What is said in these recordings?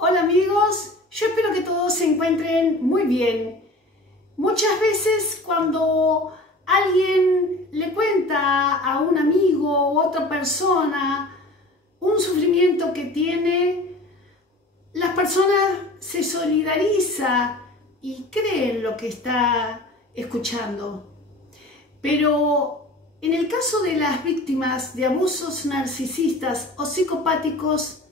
Hola amigos, yo espero que todos se encuentren muy bien. Muchas veces cuando alguien le cuenta a un amigo u otra persona un sufrimiento que tiene, las personas se solidarizan y creen lo que está escuchando. Pero en el caso de las víctimas de abusos narcisistas o psicopáticos,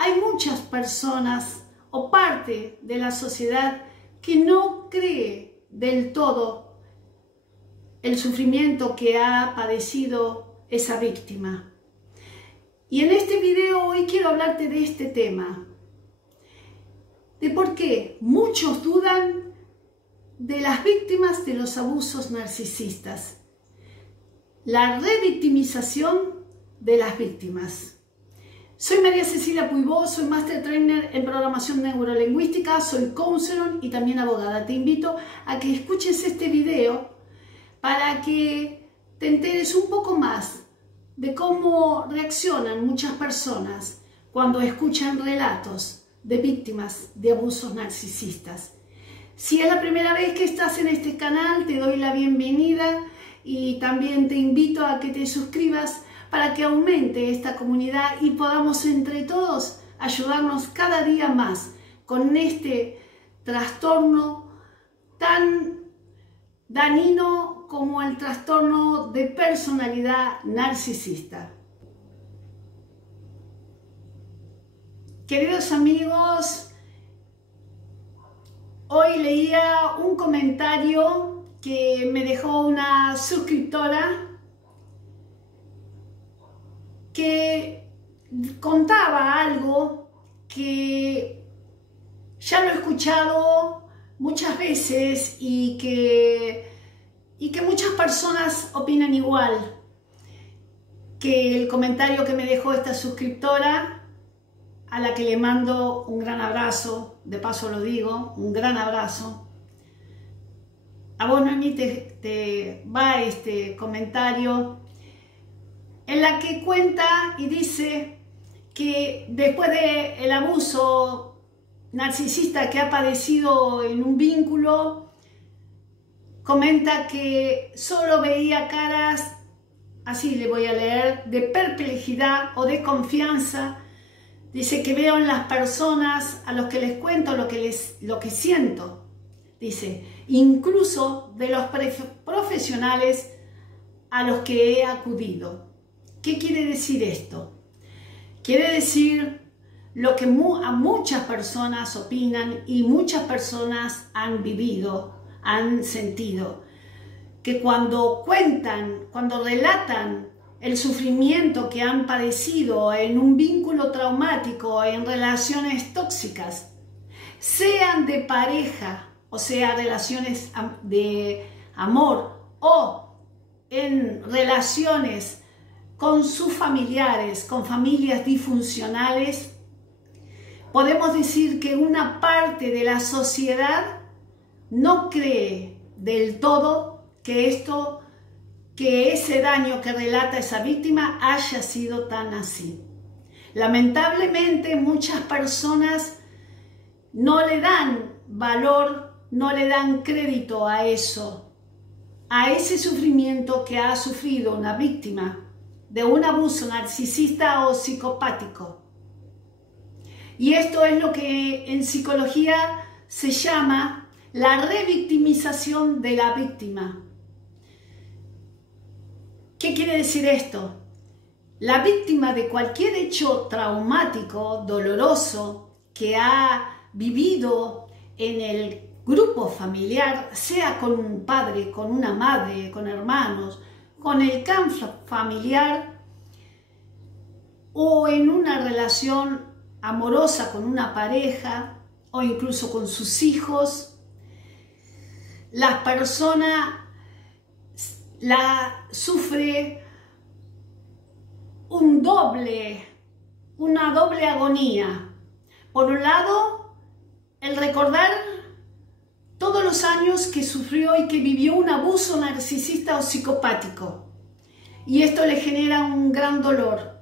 hay muchas personas o parte de la sociedad que no cree del todo el sufrimiento que ha padecido esa víctima. Y en este video hoy quiero hablarte de este tema, de por qué muchos dudan de las víctimas de los abusos narcisistas, la revictimización de las víctimas. Soy María Cecilia Puibó, soy Master Trainer en Programación Neurolingüística, soy counselor y también abogada. Te invito a que escuches este video para que te enteres un poco más de cómo reaccionan muchas personas cuando escuchan relatos de víctimas de abusos narcisistas. Si es la primera vez que estás en este canal, te doy la bienvenida y también te invito a que te suscribas para que aumente esta comunidad y podamos entre todos ayudarnos cada día más con este trastorno tan dañino como el trastorno de personalidad narcisista. Queridos amigos, hoy leía un comentario que me dejó una suscriptora que contaba algo que ya lo he escuchado muchas veces y que muchas personas opinan igual que el comentario que me dejó esta suscriptora, a la que le mando un gran abrazo, de paso lo digo, un gran abrazo. A vos, Noemí, te va este comentario en la que cuenta y dice que después del abuso narcisista que ha padecido en un vínculo, comenta que solo veía caras, así le voy a leer, de perplejidad o de confianza. Dice que veo en las personas a los que les cuento lo que siento. Dice, incluso de los profesionales a los que he acudido. ¿Qué quiere decir esto? Quiere decir lo que a muchas personas opinan y muchas personas han vivido, han sentido, que cuando cuentan, cuando relatan el sufrimiento que han padecido en un vínculo traumático, en relaciones tóxicas, sean de pareja, o sea, relaciones de amor, o en relaciones con sus familiares, con familias disfuncionales, podemos decir que una parte de la sociedad no cree del todo que ese daño que relata esa víctima haya sido tan así. Lamentablemente muchas personas no le dan valor, no le dan crédito a eso, a ese sufrimiento que ha sufrido una víctima de un abuso narcisista o psicopático. Y esto es lo que en psicología se llama la revictimización de la víctima. ¿Qué quiere decir esto? La víctima de cualquier hecho traumático, doloroso, que ha vivido en el grupo familiar, sea con un padre, con una madre, con hermanos, con el clan familiar o en una relación amorosa con una pareja o incluso con sus hijos, la persona sufre una doble agonía. Por un lado, el recordar todos los años que sufrió y que vivió un abuso narcisista o psicopático. Y esto le genera un gran dolor.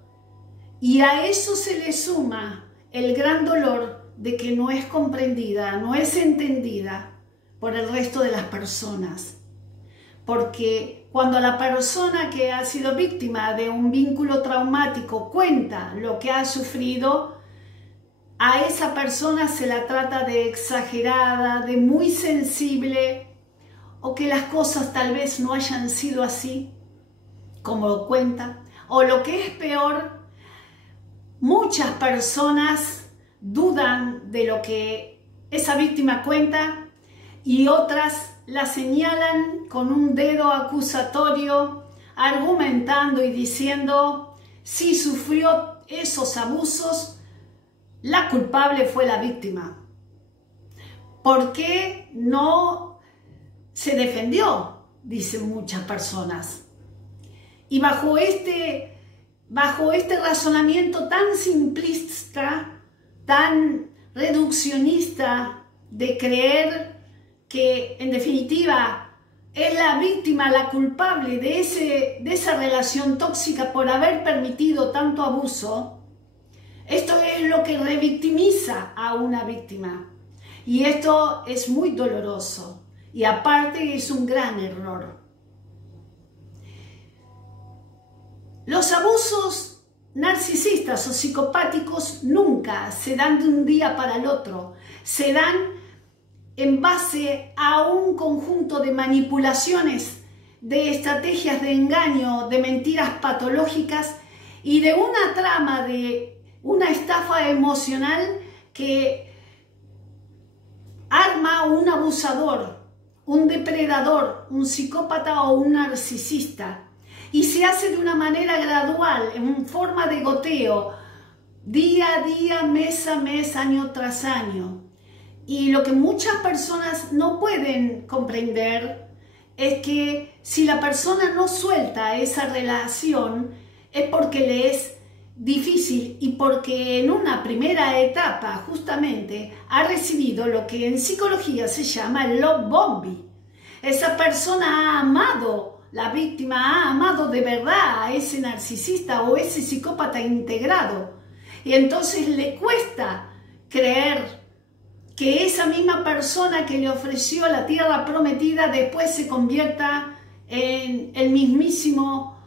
Y a eso se le suma el gran dolor de que no es comprendida, no es entendida por el resto de las personas. Porque cuando la persona que ha sido víctima de un vínculo traumático cuenta lo que ha sufrido, a esa persona se la trata de exagerada, de muy sensible, o que las cosas tal vez no hayan sido así como lo cuenta. O lo que es peor, muchas personas dudan de lo que esa víctima cuenta y otras la señalan con un dedo acusatorio, argumentando y diciendo: si sufrió esos abusos, la culpable fue la víctima. ¿Por qué no se defendió?, dicen muchas personas. Y bajo este razonamiento tan simplista, tan reduccionista, de creer que en definitiva es la víctima la culpable de esa relación tóxica por haber permitido tanto abuso, esto es lo que revictimiza a una víctima. Y esto es muy doloroso y aparte es un gran error. Los abusos narcisistas o psicopáticos nunca se dan de un día para el otro, se dan en base a un conjunto de manipulaciones, de estrategias de engaño, de mentiras patológicas y de una trama de una estafa emocional que arma un abusador, un depredador, un psicópata o un narcisista. Y se hace de una manera gradual, en forma de goteo, día a día, mes a mes, año tras año. Y lo que muchas personas no pueden comprender es que si la persona no suelta esa relación es porque le es difícil y porque en una primera etapa justamente ha recibido lo que en psicología se llama el love bombing. Esa persona ha amado, la víctima ha amado de verdad a ese narcisista o ese psicópata integrado, y entonces le cuesta creer que esa misma persona que le ofreció la tierra prometida después se convierta en el mismísimo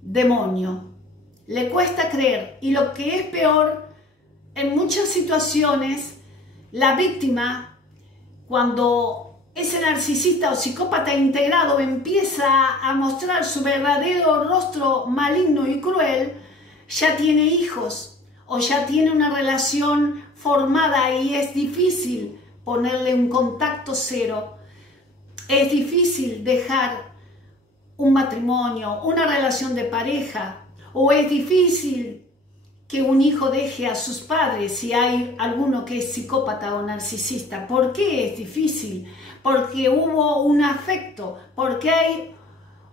demonio. Le cuesta creer, y lo que es peor, en muchas situaciones la víctima, cuando ese narcisista o psicópata integrado empieza a mostrar su verdadero rostro maligno y cruel, ya tiene hijos o ya tiene una relación formada y es difícil ponerle un contacto cero. Es difícil dejar un matrimonio, una relación de pareja, o es difícil que un hijo deje a sus padres si hay alguno que es psicópata o narcisista. ¿Por qué es difícil? Porque hubo un afecto, porque hay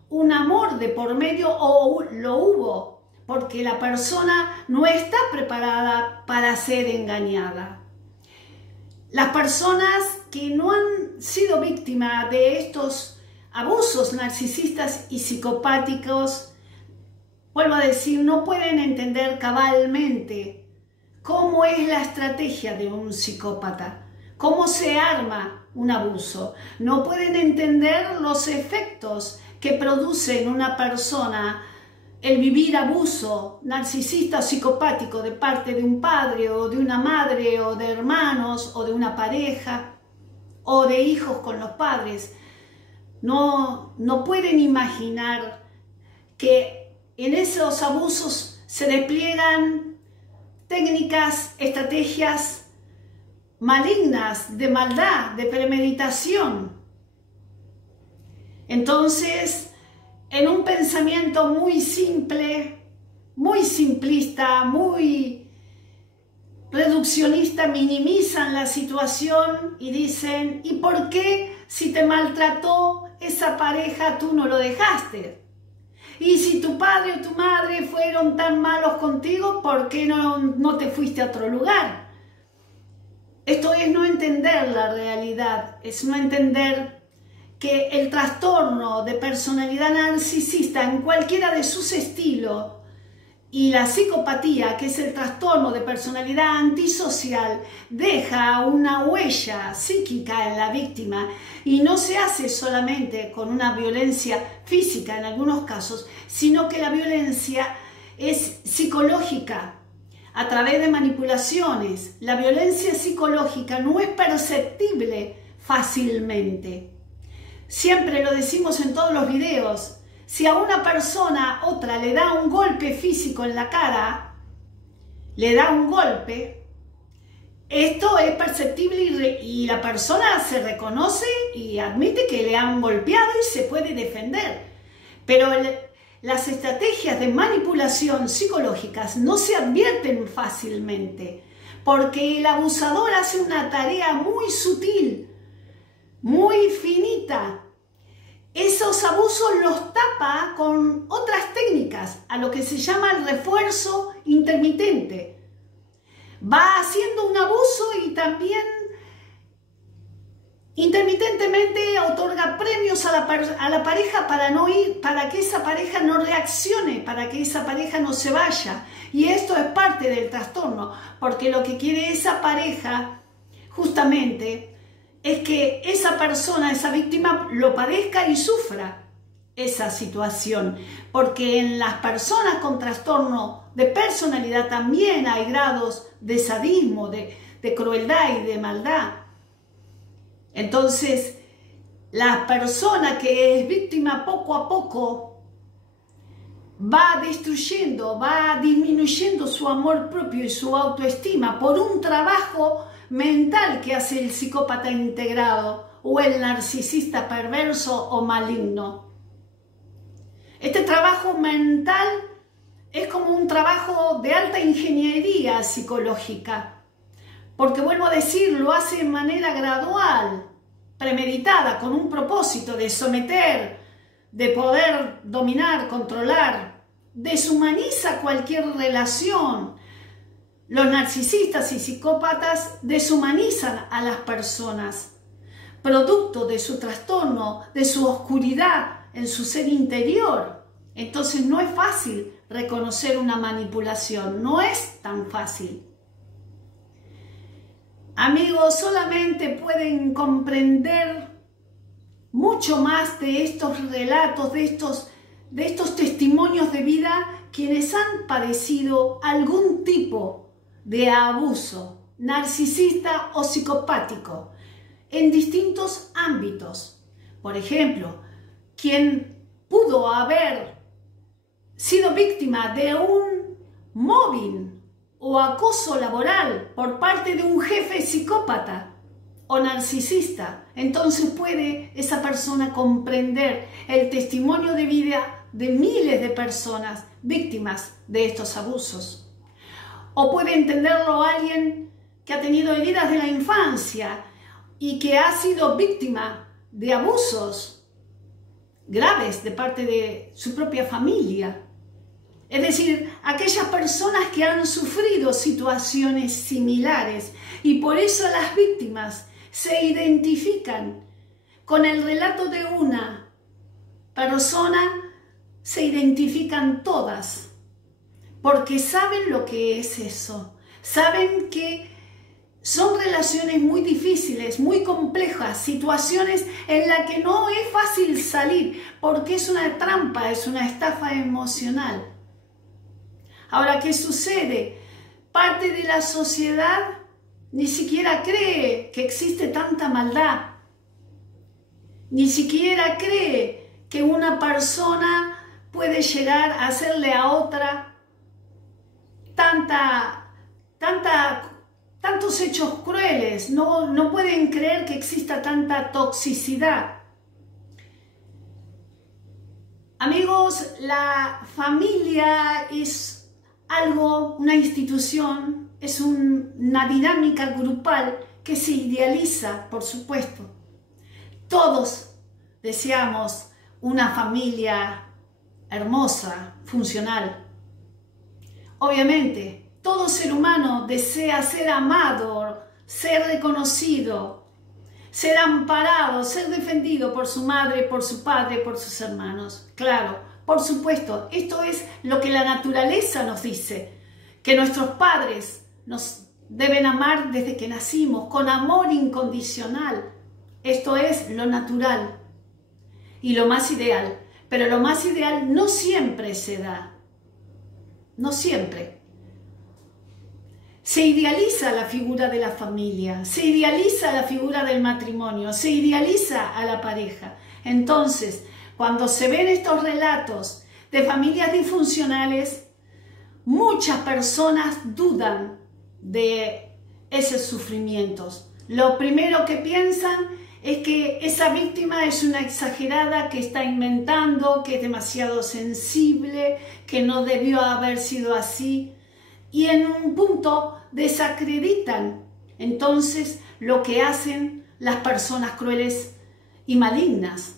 un amor de por medio, o lo hubo, porque la persona no está preparada para ser engañada. Las personas que no han sido víctimas de estos abusos narcisistas y psicopáticos, vuelvo a decir, no pueden entender cabalmente cómo es la estrategia de un psicópata, cómo se arma un abuso. No pueden entender los efectos que produce en una persona el vivir abuso narcisista o psicopático de parte de un padre o de una madre o de hermanos o de una pareja o de hijos con los padres. No pueden imaginar que en esos abusos se despliegan técnicas, estrategias malignas, de maldad, de premeditación. Entonces, en un pensamiento muy simple, muy simplista, muy reduccionista, minimizan la situación y dicen: ¿y por qué si te maltrató esa pareja tú no lo dejaste? Y si tu padre o tu madre fueron tan malos contigo, ¿por qué no te fuiste a otro lugar? Esto es no entender la realidad, es no entender que el trastorno de personalidad narcisista en cualquiera de sus estilos Y la psicopatía, que es el trastorno de personalidad antisocial, deja una huella psíquica en la víctima y no se hace solamente con una violencia física en algunos casos, sino que la violencia es psicológica a través de manipulaciones. La violencia psicológica no es perceptible fácilmente. Siempre lo decimos en todos los videos. Si a una persona, otra, le da un golpe físico en la cara, le da un golpe, esto es perceptible y la persona se reconoce y admite que le han golpeado y se puede defender. Pero las estrategias de manipulación psicológicas no se advierten fácilmente, porque el abusador hace una tarea muy sutil, muy finita. Esos abusos los tapa con otras técnicas, a lo que se llama el refuerzo intermitente. Va haciendo un abuso y también intermitentemente otorga premios a la pareja para que esa pareja no reaccione, para que esa pareja no se vaya. Y esto es parte del trastorno, porque lo que quiere esa pareja justamente es que esa persona, esa víctima, lo padezca y sufra esa situación. Porque en las personas con trastorno de personalidad también hay grados de sadismo, de crueldad y de maldad. Entonces, la persona que es víctima poco a poco va destruyendo, va disminuyendo su amor propio y su autoestima por un trabajo mental que hace el psicópata integrado o el narcisista perverso o maligno. Este trabajo mental es como un trabajo de alta ingeniería psicológica, porque vuelvo a decir, lo hace de manera gradual, premeditada, con un propósito de someter, de poder dominar, controlar, deshumaniza cualquier relación. Los narcisistas y psicópatas deshumanizan a las personas, producto de su trastorno, de su oscuridad en su ser interior. Entonces no es fácil reconocer una manipulación, no es tan fácil. Amigos, solamente pueden comprender mucho más de estos relatos, de estos testimonios de vida, quienes han padecido algún tipo de abuso narcisista o psicopático en distintos ámbitos. Por ejemplo, quien pudo haber sido víctima de un mobbing o acoso laboral por parte de un jefe psicópata o narcisista, entonces puede esa persona comprender el testimonio de vida de miles de personas víctimas de estos abusos. O puede entenderlo alguien que ha tenido heridas de la infancia y que ha sido víctima de abusos graves de parte de su propia familia. Es decir, aquellas personas que han sufrido situaciones similares y por eso las víctimas se identifican con el relato de una persona, se identifican todas. Porque saben lo que es eso, saben que son relaciones muy difíciles, muy complejas, situaciones en las que no es fácil salir, porque es una trampa, es una estafa emocional. Ahora, ¿qué sucede? Parte de la sociedad ni siquiera cree que existe tanta maldad, ni siquiera cree que una persona puede llegar a hacerle a otra tantos hechos crueles, no pueden creer que exista tanta toxicidad. Amigos, la familia es algo, una institución, es una dinámica grupal que se idealiza, por supuesto. Todos deseamos una familia hermosa, funcional. Obviamente, todo ser humano desea ser amado, ser reconocido, ser amparado, ser defendido por su madre, por su padre, por sus hermanos. Claro, Por supuesto, esto es lo que la naturaleza nos dice, que nuestros padres nos deben amar desde que nacimos, con amor incondicional. Esto es lo natural y lo más ideal. Pero lo más ideal no siempre se da. No siempre. Se idealiza la figura de la familia, se idealiza la figura del matrimonio, se idealiza a la pareja. Entonces, cuando se ven estos relatos de familias disfuncionales, muchas personas dudan de esos sufrimientos. Lo primero que piensan es que esa víctima es una exagerada que está inventando, que es demasiado sensible, que no debió haber sido así. Y en un punto desacreditan entonces lo que hacen las personas crueles y malignas.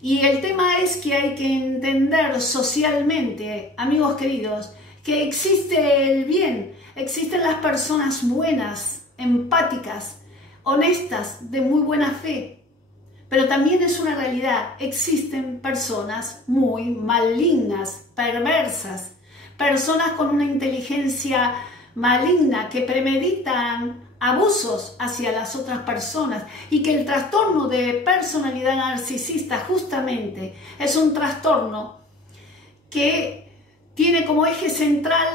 Y el tema es que hay que entender socialmente, amigos queridos, que existe el bien, existen las personas buenas, empáticas, honestas, de muy buena fe. Pero también es una realidad, existen personas muy malignas, perversas, personas con una inteligencia maligna que premeditan abusos hacia las otras personas, y que el trastorno de personalidad narcisista justamente es un trastorno que tiene como eje central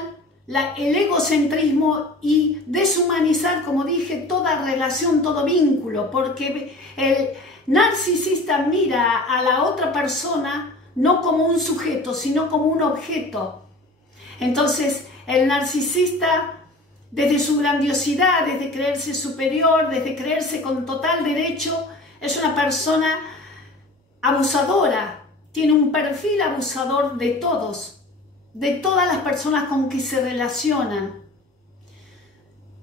el egocentrismo y deshumanizar, como dije, toda relación, todo vínculo, porque el narcisista mira a la otra persona no como un sujeto, sino como un objeto. Entonces, el narcisista, desde su grandiosidad, desde creerse superior, desde creerse con total derecho, es una persona abusadora, tiene un perfil abusador de todos, de todas las personas con que se relacionan.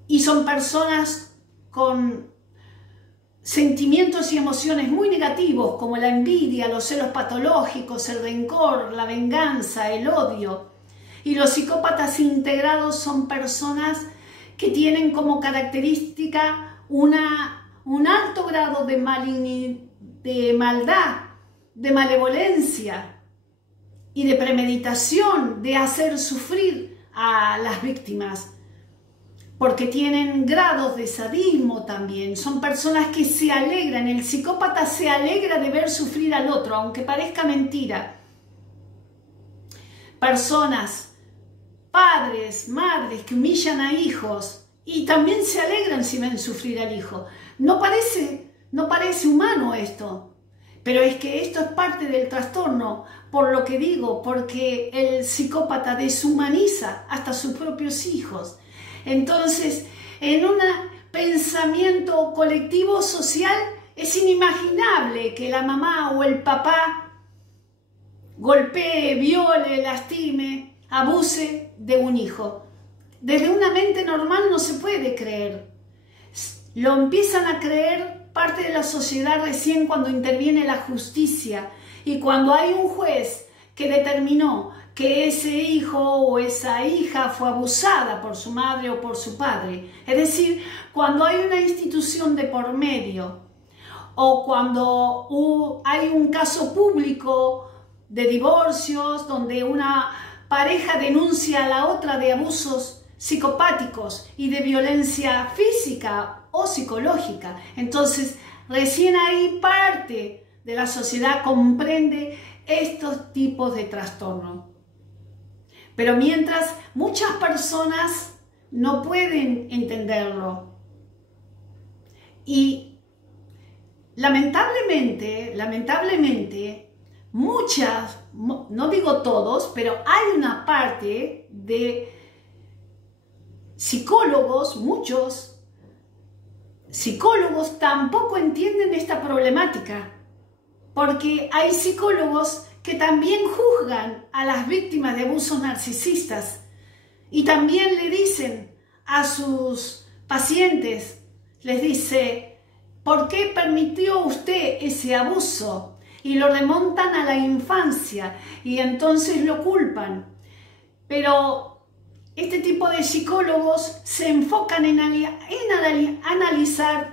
Y son personas con sentimientos y emociones muy negativos, como la envidia, los celos patológicos, el rencor, la venganza, el odio. Y los psicópatas integrados son personas que tienen como característica un alto grado de maldad, de malevolencia y de premeditación, de hacer sufrir a las víctimas, porque tienen grados de sadismo también. Son personas que se alegran, el psicópata se alegra de ver sufrir al otro, aunque parezca mentira. Personas, padres, madres que humillan a hijos y también se alegran si ven sufrir al hijo. No parece humano esto, pero es que esto es parte del trastorno, por lo que digo, porque el psicópata deshumaniza hasta sus propios hijos. Entonces, en un pensamiento colectivo social, es inimaginable que la mamá o el papá golpee, viole, lastime, abuse de un hijo. Desde una mente normal no se puede creer. Lo empiezan a creer parte de la sociedad recién cuando interviene la justicia y cuando hay un juez que determinó que ese hijo o esa hija fue abusada por su madre o por su padre. Es decir, cuando hay una institución de por medio o cuando hay un caso público de divorcios donde una pareja denuncia a la otra de abusos psicopáticos y de violencia física o psicológica. Entonces, recién ahí parte de la sociedad comprende estos tipos de trastornos. Pero mientras muchas personas no pueden entenderlo. Y lamentablemente, muchas, no digo todos, pero hay una parte de psicólogos, muchos psicólogos tampoco entienden esta problemática, porque hay psicólogos que también juzgan a las víctimas de abusos narcisistas y también le dicen a sus pacientes, les dice, ¿por qué permitió usted ese abuso? Y lo remontan a la infancia y entonces lo culpan. Pero este tipo de psicólogos se enfocan en analizar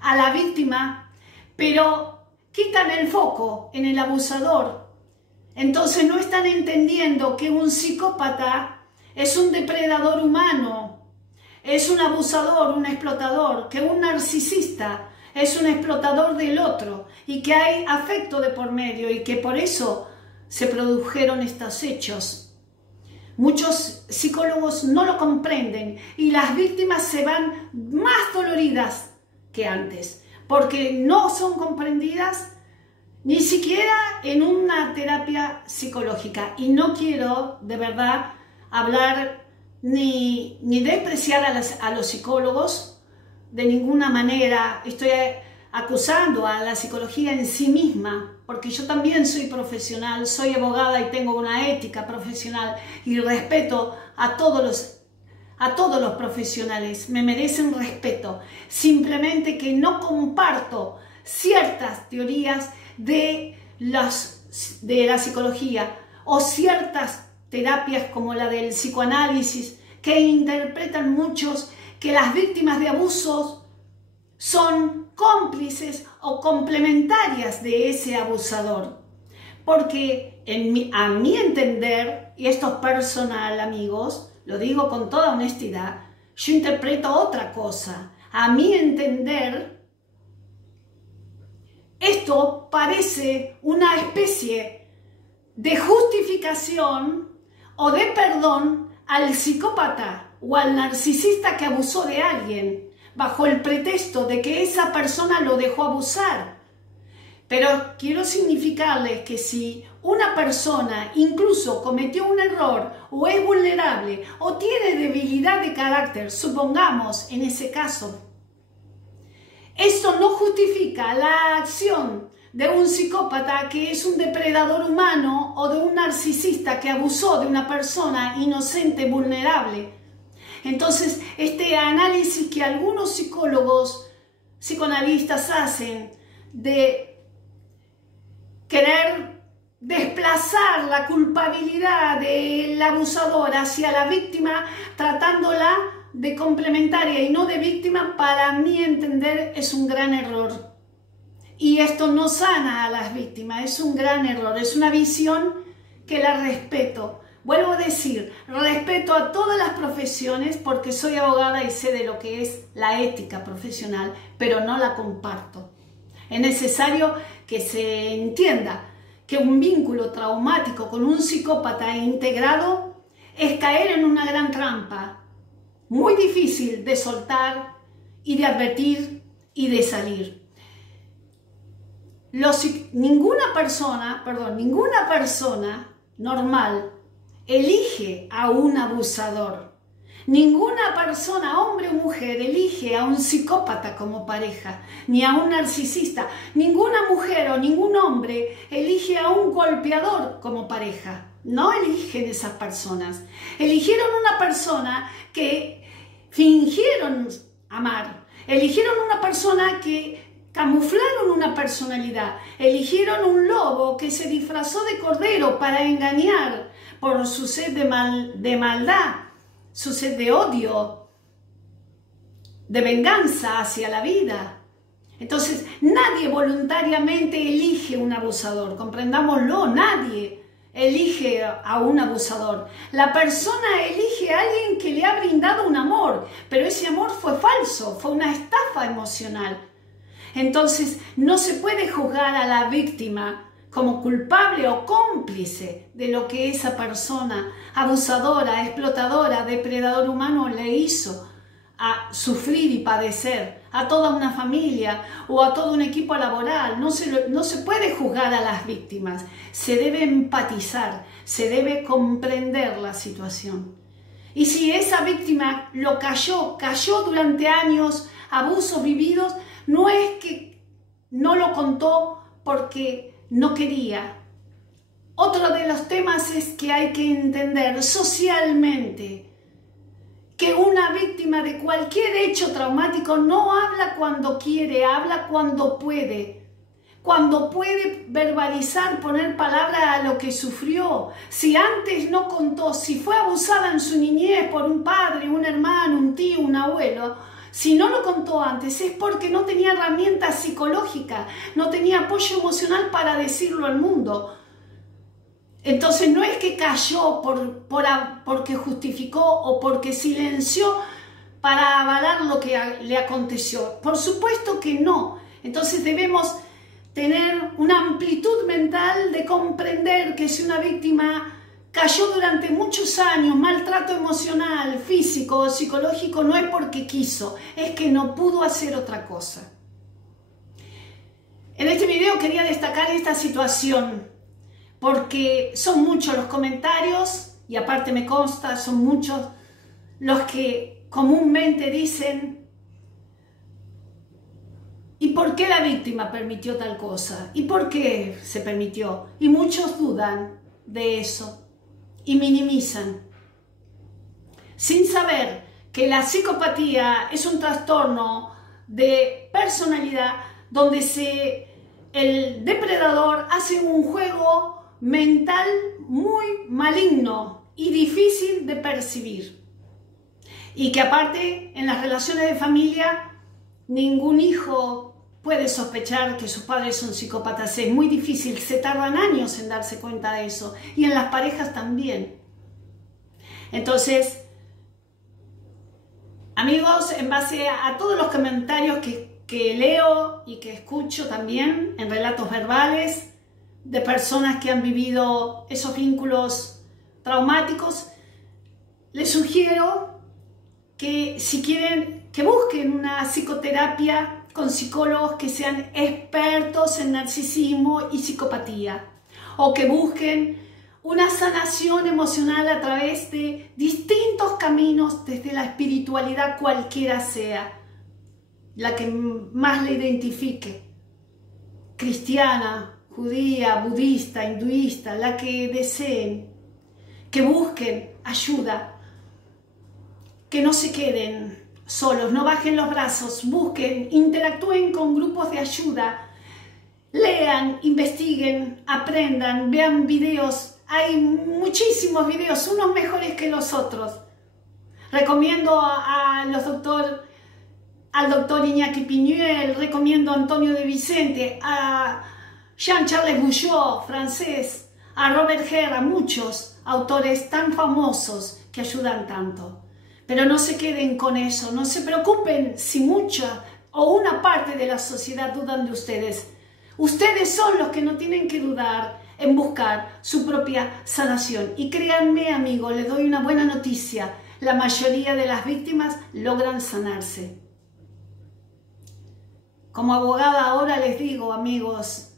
a la víctima, pero quitan el foco en el abusador. Entonces no están entendiendo que un psicópata es un depredador humano, es un abusador, un explotador, que un narcisista es un explotador del otro y que hay afecto de por medio y que por eso se produjeron estos hechos. Muchos psicólogos no lo comprenden y las víctimas se van más doloridas que antes porque no son comprendidas ni siquiera en una terapia psicológica. Y no quiero de verdad hablar ni despreciar a los psicólogos de ninguna manera. Estoy acusando a la psicología en sí misma, porque yo también soy profesional, soy abogada y tengo una ética profesional y respeto a todos los profesionales, me merecen respeto, simplemente que no comparto ciertas teorías de la psicología o ciertas terapias como la del psicoanálisis que interpretan muchos que las víctimas de abusos son cómplices o complementarias de ese abusador. Porque a mi entender, y esto es personal, amigos, lo digo con toda honestidad, yo interpreto otra cosa. A mi entender, esto parece una especie de justificación o de perdón al psicópata o al narcisista que abusó de alguien, bajo el pretexto de que esa persona lo dejó abusar. Pero quiero significarles que si una persona incluso cometió un error o es vulnerable o tiene debilidad de carácter, supongamos en ese caso, esto no justifica la acción de un psicópata que es un depredador humano o de un narcisista que abusó de una persona inocente, vulnerable. Entonces, este análisis que algunos psicólogos, psicoanalistas hacen de querer desplazar la culpabilidad del abusador hacia la víctima, tratándola de complementaria y no de víctima, para mi entender es un gran error. Y esto no sana a las víctimas, es un gran error, es una visión que la respeto. Vuelvo a decir, respeto a todas las profesiones porque soy abogada y sé de lo que es la ética profesional, pero no la comparto. Es necesario que se entienda que un vínculo traumático con un psicópata integrado es caer en una gran trampa, muy difícil de soltar y de advertir y de salir. Ninguna persona normal elige a un abusador. Ninguna persona, hombre o mujer, elige a un psicópata como pareja, ni a un narcisista. Ninguna mujer o ningún hombre elige a un golpeador como pareja. No eligen esas personas. Eligieron una persona que fingieron amar. Eligieron una persona que camuflaron una personalidad. Eligieron un lobo que se disfrazó de cordero para engañar por su sed de maldad, su sed de odio, de venganza hacia la vida. Entonces, nadie voluntariamente elige un abusador, comprendámoslo, nadie elige a un abusador. La persona elige a alguien que le ha brindado un amor, pero ese amor fue falso, fue una estafa emocional. Entonces, no se puede juzgar a la víctima como culpable o cómplice de lo que esa persona abusadora, explotadora, depredador humano le hizo a sufrir y padecer a toda una familia o a todo un equipo laboral. No se puede juzgar a las víctimas, se debe empatizar, se debe comprender la situación. Y si esa víctima lo cayó durante años, abusos vividos, no es que no lo contó porque no quería. Otro de los temas es que hay que entender socialmente que una víctima de cualquier hecho traumático no habla cuando quiere, habla cuando puede. Cuando puede verbalizar, poner palabra a lo que sufrió. Si antes no contó, si fue abusada en su niñez por un padre, un hermano, un tío, un abuelo, si no lo contó antes es porque no tenía herramientas psicológicas, no tenía apoyo emocional para decirlo al mundo. Entonces no es que cayó porque justificó o porque silenció para avalar lo que le aconteció. Por supuesto que no. Entonces debemos tener una amplitud mental de comprender que si una víctima cayó durante muchos años, maltrato emocional, físico o psicológico, no es porque quiso, es que no pudo hacer otra cosa. En este video quería destacar esta situación porque son muchos los comentarios y aparte me consta, son muchos los que comúnmente dicen: ¿y por qué la víctima permitió tal cosa? ¿Y por qué se permitió? Y muchos dudan de eso y minimizan, sin saber que la psicopatía es un trastorno de personalidad donde el depredador hace un juego mental muy maligno y difícil de percibir. Y que aparte en las relaciones de familia ningún hijo puede sospechar que sus padres son psicópatas. Es muy difícil, se tardan años en darse cuenta de eso. Y en las parejas también. Entonces, amigos, en base a todos los comentarios que leo y que escucho también en relatos verbales de personas que han vivido esos vínculos traumáticos, les sugiero que si quieren que busquen una psicoterapia con psicólogos que sean expertos en narcisismo y psicopatía, o que busquen una sanación emocional a través de distintos caminos desde la espiritualidad cualquiera sea, la que más le identifique, cristiana, judía, budista, hinduista, la que deseen, que busquen ayuda, que no se queden solos, no bajen los brazos, busquen, interactúen con grupos de ayuda, lean, investiguen, aprendan, vean videos, hay muchísimos videos, unos mejores que los otros. Recomiendo al doctor Iñaki Piñuel, recomiendo a Antonio de Vicente, a Jean-Charles Bouchot, francés, a Robert Herr, a muchos autores tan famosos que ayudan tanto. Pero no se queden con eso, no se preocupen si mucha o una parte de la sociedad dudan de ustedes. Ustedes son los que no tienen que dudar en buscar su propia sanación. Y créanme, amigos, les doy una buena noticia, la mayoría de las víctimas logran sanarse. Como abogada ahora les digo, amigos,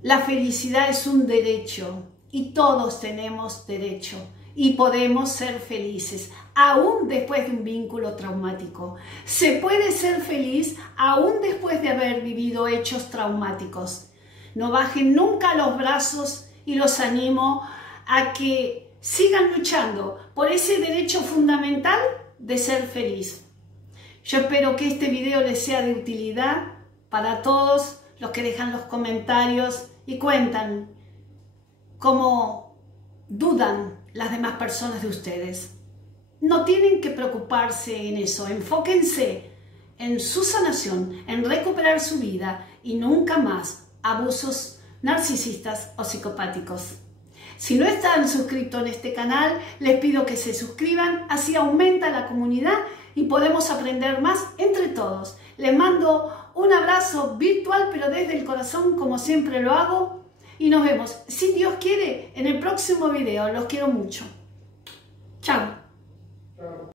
la felicidad es un derecho y todos tenemos derecho y podemos ser felices, aún después de un vínculo traumático. Se puede ser feliz aún después de haber vivido hechos traumáticos. No bajen nunca los brazos y los animo a que sigan luchando por ese derecho fundamental de ser feliz. Yo espero que este video les sea de utilidad para todos los que dejan los comentarios y cuentan cómo dudan las demás personas de ustedes. No tienen que preocuparse en eso, enfóquense en su sanación, en recuperar su vida y nunca más abusos narcisistas o psicopáticos. Si no están suscritos en este canal, les pido que se suscriban, así aumenta la comunidad y podemos aprender más entre todos. Les mando un abrazo virtual, pero desde el corazón, como siempre lo hago, y nos vemos, si Dios quiere, en el próximo video. Los quiero mucho.